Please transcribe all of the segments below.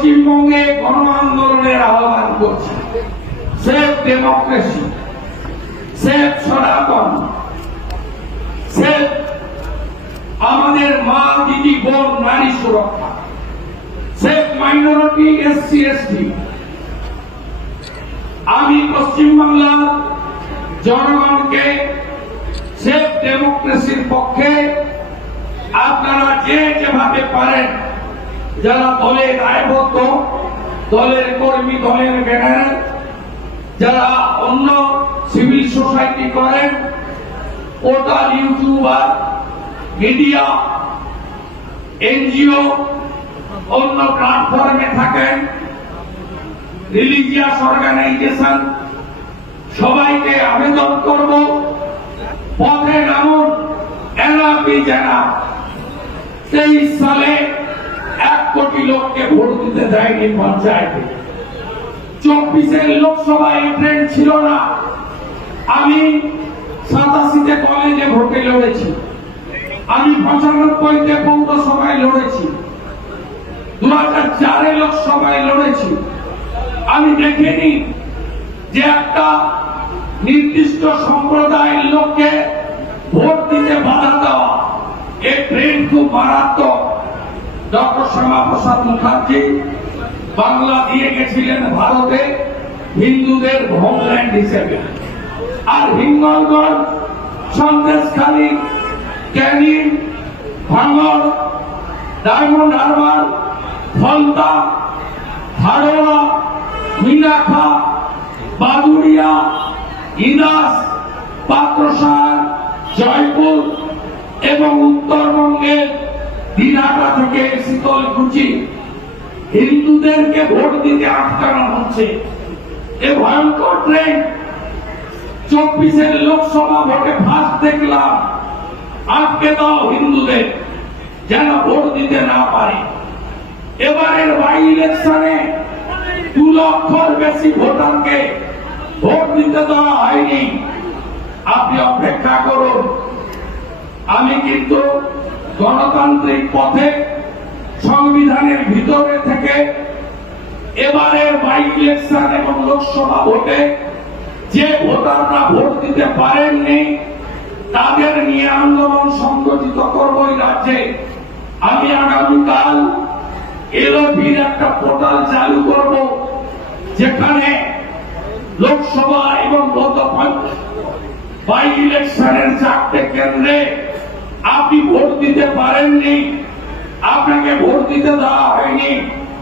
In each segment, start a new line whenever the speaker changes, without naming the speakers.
পশ্চিমবঙ্গে গণ আন্দোলনের আহ্বান করছি। Save democracy, save Sanatan, save আমাদের মা দিদি বোন নারী সুরক্ষা, সেফ মাইনরিটি এসসি, এসটি। আমি পশ্চিমবাংলার জনগণকে সেফ ডেমোক্রেসির পক্ষে আপনারা যে যেভাবে পারেন যারা দলে দায়বদ্ধ দলের কর্মী, দলের ব্যানার, যারা অন্য সিভিল সোসাইটি করেন পোর্টাল ইউটিউবার, মিডিয়া, এনজিও, অন্য প্ল্যাটফর্মে থাকেন, রিলিজিয়াস অর্গানাইজেশন, সবাইকে আবেদন করব, পথে নামুন এনআপি যারা। তেইশ সালে কোটি লোককে ভোট দিতে দেয়নি পঞ্চায়েতে। চব্বিশের লোকসভায় ট্রেন ছিল না। আমি সাতাশিতে কলেজে ভোটে লড়েছি। আমি পঁচানব্বইতে পৌরসভায় লড়েছি। দু হাজার চারে লোকসভায় লড়েছি। আমি দেখিনি যে একটা নির্দিষ্ট সম্প্রদায়ের লোককে ভোট দিতে বাধা দেওয়া। এই ট্রেন খুব মারাত্মক। ডক্টর শ্যামাপ্রসাদ মুখার্জি, বাংলা দিয়ে গেছিলেন ভারতে হিন্দুদের হোমল্যান্ড হিসেবে। আর হিঙ্গলগঞ্জ সন্দেশখালী, ক্যানিং, ভাঙর, ডায়মন্ড হারবার ফলতা হাড়োয়া মিনাখা, বাদুড়িয়া, ইদাস, পাত্রসার, জয়পুর এবং উত্তরবঙ্গের দিনাটা থেকে শীতলকুচি হিন্দুদেরকে ভোট দিতে আটকানো হচ্ছে। এ ভয়ঙ্কর ট্রেন। চব্বিশের লোকসভা ভোটে ফার্স্ট দেখলাম। আটকে দাও হিন্দুদের, যেন ভোট দিতে না পারে। এবারের বাই ইলেকশনে দু লক্ষর বেশি ভোটারকে ভোট দিতে দেওয়া হয়নি। আপনি অপেক্ষা করুন। আমি কিন্তু গণতান্ত্রিক পথে সংবিধানের ভিতরে থেকে এবারের বাই ইলেকশন এবং লোকসভা ভোটে যে ভোটাররা ভোট দিতে পারেননি, তাদের নিয়ে আন্দোলন সংগঠিত করব এই রাজ্যে। আমি আগামীকাল এলওপির একটা পোর্টাল চালু করব, যেখানে লোকসভা এবং গত বাই ইলেকশনের চারটে কেন্দ্রে আপনি ভোট দিতে পারেননি। আপনাকে ভোট দিতে দেওয়া হয়নি।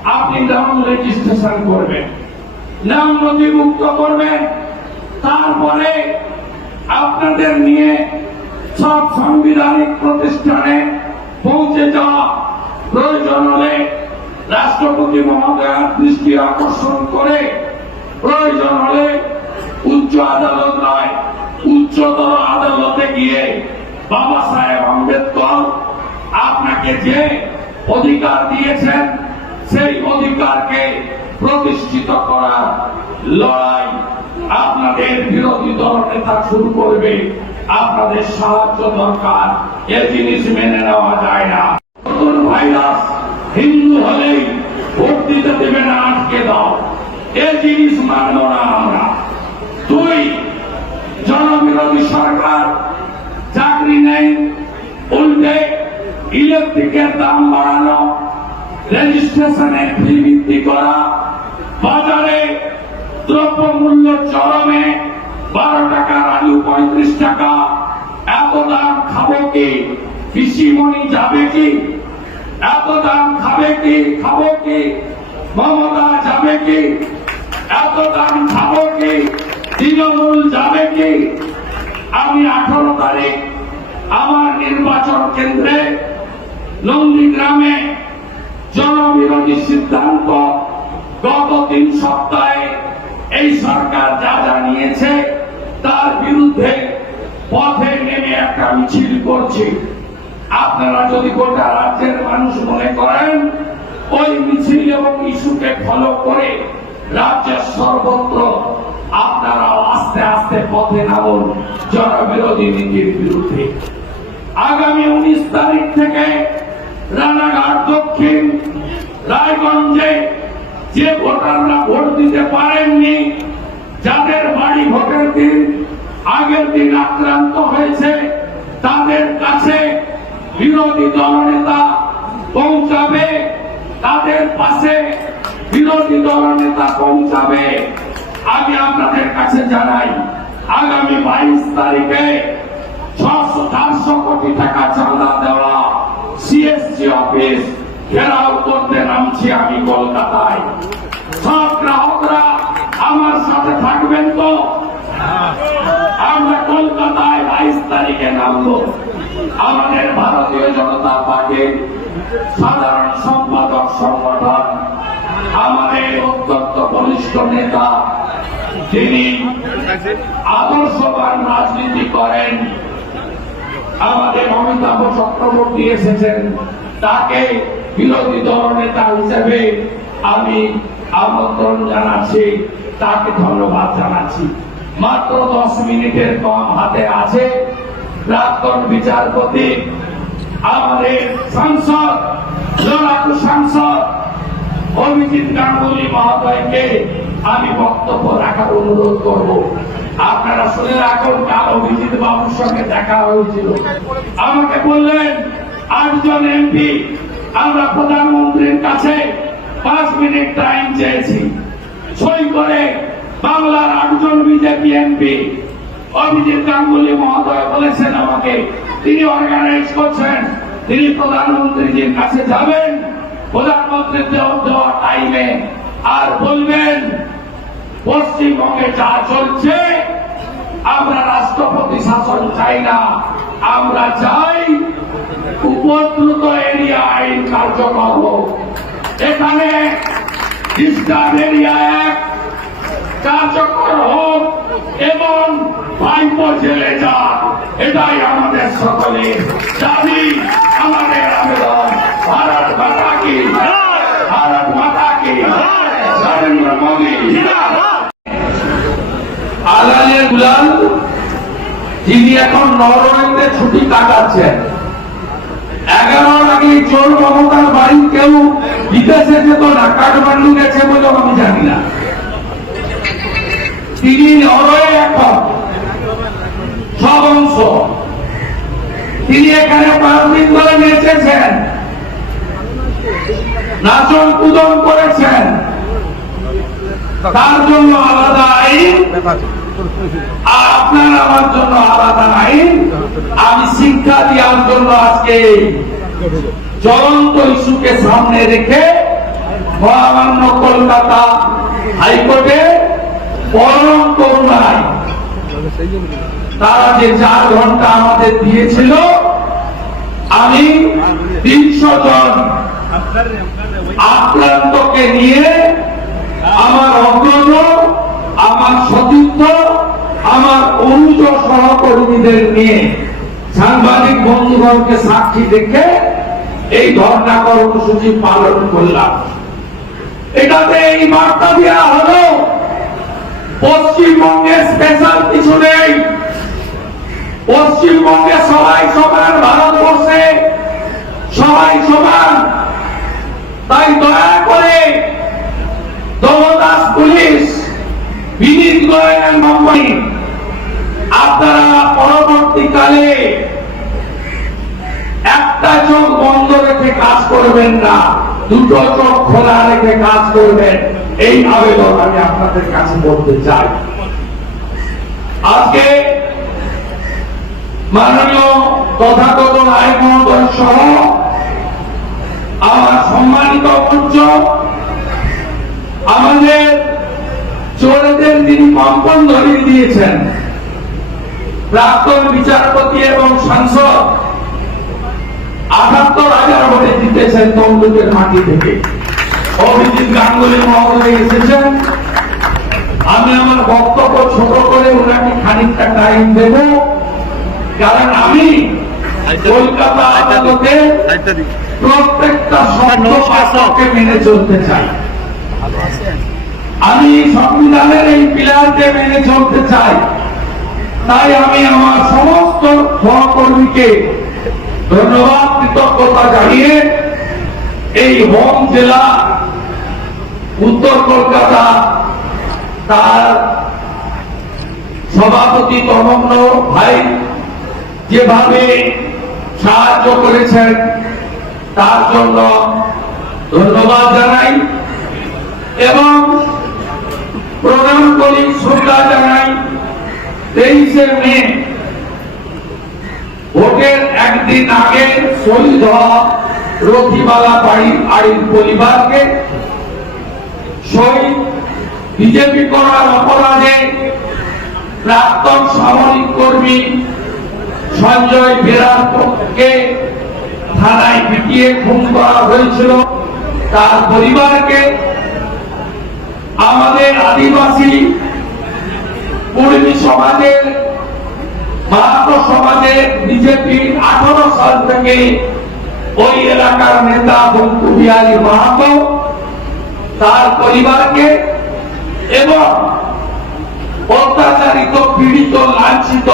আপনি নাম রেজিস্ট্রেশন করবেন। নাম নথিভুক্ত করবেন। তারপরে আপনাদের নিয়ে সব সাংবিধানিক প্রতিষ্ঠানে পৌঁছে যাওয়া প্রয়োজন হলে রাষ্ট্রপতি মহোদয়ের দৃষ্টি আকর্ষণ করে প্রয়োজন হলে উচ্চ আদালত নয়, উচ্চতর আদালতে গিয়ে বাবা সাহেব আম্বেদকর, আপনাকে যে অধিকার দিয়েছেন, সেই অধিকারকে প্রতিষ্ঠিত করার লড়াই আপনাদের বিরোধী দল নেতা শুরু করবে। আপনাদের সাহায্য দরকার, এ জিনিস মেনে নেওয়া যায় না। নতুন ভাইরাস, হিন্দু হলেই ভোট দিতে দেবে না, আটকে দাও। এ জিনিস মানব না আমরা। দুই, জনবিরোধী সরকার চাকরি নেই উল্টে ইলেকট্রিকের দাম বাড়ানো রেজিস্ট্রেশনের ফি বৃদ্ধি করা, বাজারে দ্রব্য মূল্য চরমে বারো টাকার আলু পঁয়ত্রিশ টাকা, এত দাম খাব কি? কৃষিমণি যাবে কি? এত দাম খাবে কি? খাব কি? মমতা যাবে কি? এত দাম খাব কি? তৃণমূল যাবে কি? আমি আঠারো তারিখ আমার নির্বাচন কেন্দ্রে নন্দীগ্রামে জনবিরোধী সিদ্ধান্ত গত তিন সপ্তাহে এই সরকার যা যা নিয়েছে, তার বিরুদ্ধে পথে নেমে একটা মিছিল করছি। আপনারা যদি গোটা রাজ্যের মানুষ মনে করেন, ওই মিছিল এবং ইস্যুকে ফলো করে রাজ্যের সর্বত্র আপনারাও আস্তে আস্তে পথে নামুন, জনবিরোধী নীতির বিরুদ্ধে। আগামী উনিশ তারিখ থেকে রানাঘাট দক্ষিণ, রায়গঞ্জে যে ভোটাররা ভোট দিতে পারেননি, যাদের বাড়ি ভোটের দিন, আগের দিন আক্রান্ত হয়েছে, তাদের কাছে বিরোধী দলনেতা পৌঁছাবে, তাদের পাশে বিরোধী দলনেতা পৌঁছাবে। আমি আপনাদের কাছে জানাই, আগামী বাইশ তারিখে ছশো চারশো কোটি টাকা চাঁদা দেওয়া সিএসসি অফিস ঘেরাও করতে নামছি আমি কলকাতায়। সব গ্রাহকরা আমার সাথে থাকবেন তো? আমরা কলকাতায় বাইশ তারিখে আমাদের ভারতীয় জনতা পার্টির সাধারণ সম্পাদক সংগঠন, আমাদের অত্যন্ত বলিষ্ঠ নেতা, যিনি আদর্শবান রাজনীতি করেন। আমাদের অমিতাভ চক্রবর্তী এসেছেন। তাকে বিরোধী দল নেতা হিসেবে আমি আমন্ত্রণ জানাচ্ছি, তাকে ধন্যবাদ জানাচ্ছি। মাত্র দশ মিনিটের কম হাতে আছে। প্রাক্তন বিচারপতি, আমাদের সাংসদ সাংসদ, অভিজিৎ গাঙ্গুলি মহোদয়কে আমি বক্তব্য রাখার অনুরোধ করব। আপনারা শুনে রাখুন, কাল অভিজিৎ বাবুর সঙ্গে দেখা হয়েছিল। আমাকে বললেন, আটজন এমপি, আমরা প্রধানমন্ত্রীর কাছে পাঁচ মিনিট টাইম চেয়েছি। সই করে বাংলার আটজন বিজেপি এমপি, অভিজিৎ গাঙ্গুলি মহোদয় বলেছেন আমাকে, তিনি অর্গানাইজ করছেন, তিনি প্রধানমন্ত্রীজির কাছে যাবেন প্রধানমন্ত্রী দেওয়া টাইমে আর বলবেন, পশ্চিমবঙ্গে যা চলছে, আমরা রাষ্ট্রপতি শাসন চাই না। আমরা চাই উপদ্রুত এরিয়া আইন কার্যকর হোক। এখানে ডিস্টার্ব এরিয়া অ্যাক্ট কার্যকর হোক এবং ভাইপো জেলে যাক। এটাই আমাদের সকলের দাবি। আলালের এখন নরওয়েতে ছুটি কাটাচ্ছেন। এগারোর আগে চোর মমতার বাড়ি কেউ বিদেশে যেত না, কাঠমান্ডু গেছে বলে আমি জানি না। তিনি নরওয়ে এখন সব অংশ। তিনি এখানে পাঁচ দিন ধরে নেচেছেন। নাচন কুদন করেছেন। তার জন্য আলাদা আইন আর আপনার আমার জন্য আলাদা আইন। আমি শিক্ষা দেওয়ার জন্য আজকে জ্বলন্ত ইস্যুকে সামনে রেখে মহামান্য কলকাতা হাইকোর্টে পরম করুণায় তারা যে চার ঘণ্টা আমাদের দিয়েছিল আমি তিনশো জন আক্রান্তকে নিয়ে আমার অগ্রজ আমার সতীর্থ, আমার অনুজ সহকর্মীদের নিয়ে সাংবাদিক বন্ধুগণকে সাক্ষী দেখে এই ধর্ণা কর্মসূচি পালন করলাম। এটাতে এই বার্তা দেওয়া হলো, পশ্চিমবঙ্গে স্পেশাল কিছু নেই। পশ্চিমবঙ্গে সবাই সমান, ভারতবর্ষে সবাই সমান। তাই দয়া করে দমদাস পুলিশ, বিনীত গোয়েল মুম্বাই আপনারা পরবর্তীকালে একটা চোখ বন্ধ রেখে কাজ করবেন না, দুটো চোখ খোলা রেখে কাজ করবেন। এই আবেদন আমি আপনাদের কাছে বলতে চাই। আজকে মাননীয় তথাগত রায় মহোদয় সহ আমার সম্মানিত মঞ্চ আমাদের চোরেদের তিনি কম্পন ধরিয়ে দিয়েছেন প্রাক্তন বিচারপতি এবং সাংসদ আটাত্তর হাজার ভোটে জিতেছেন তমলুকের মাটি থেকে। অভিজিৎ গাঙ্গুলি মহোদয় এসেছেন। আমি আমার বক্তব্য ছোট করে ওনাকে খানিকটা টাইম দেব কারণ আমি কলকাতা আদালতে প্রত্যেকটা শব্দ মেনে চলতে চাই। আমি সংবিধানের এই পিলারকে মেনে চলতে চাই। তাই আমি আমার সমস্ত সহকর্মীকে ধন্যবাদ, কৃতজ্ঞতা জানিয়ে এই হোম জেলা উত্তর কলকাতা তার সভাপতি তনন্য ভাই যেভাবে সাহায্য করেছেন, তার জন্য ধন্যবাদ জানাই। এবং প্রণাম করি শ্রদ্ধা জানাই তেইশে মে। ভোটের একদিন আগে শহীদ হওয়া রথিমালা বাড়ির আইন পরিবারকে শহীদ বিজেপি করার অপরাধে প্রাক্তন সামরিক কর্মী সঞ্জয় বেরারকে থানায় পিটিয়ে খুন করা হয়েছিল। তার পরিবারকে আমাদের আদিবাসী কর্মী সমাজের মাহাতো সমাজে বিজেপি আঠারো সাল থেকে ওই এলাকার নেতা বঙ্কু বিহারী মাহাতো, তার পরিবারকে এবং অত্যাচারিত, পীড়িত, লাঞ্ছিত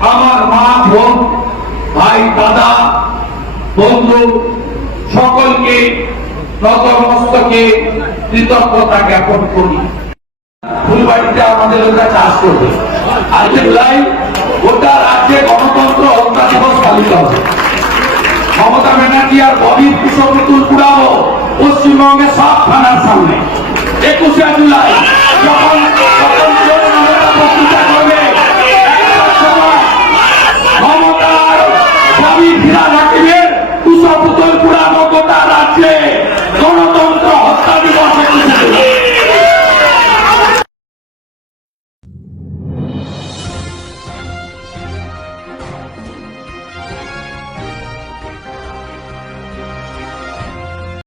আমার মা, বোন, ভাই, দাদা, বন্ধু সকলকে নতমস্তকে কৃতজ্ঞতা জ্ঞাপন করি। ফুলবাড়িতে আমাদের ওটা চাষ করবে। আজকে জুলাই গোটা রাজ্যে গণতন্ত্র হত্যা দিবস পালিত হবে। মমতা ব্যানার্জি আর ববি কুসুম তুলপুরাও পশ্চিমবঙ্গের সব থানার সামনে। একুশে জুলাই যখন যখন প্রতিষ্ঠা করবে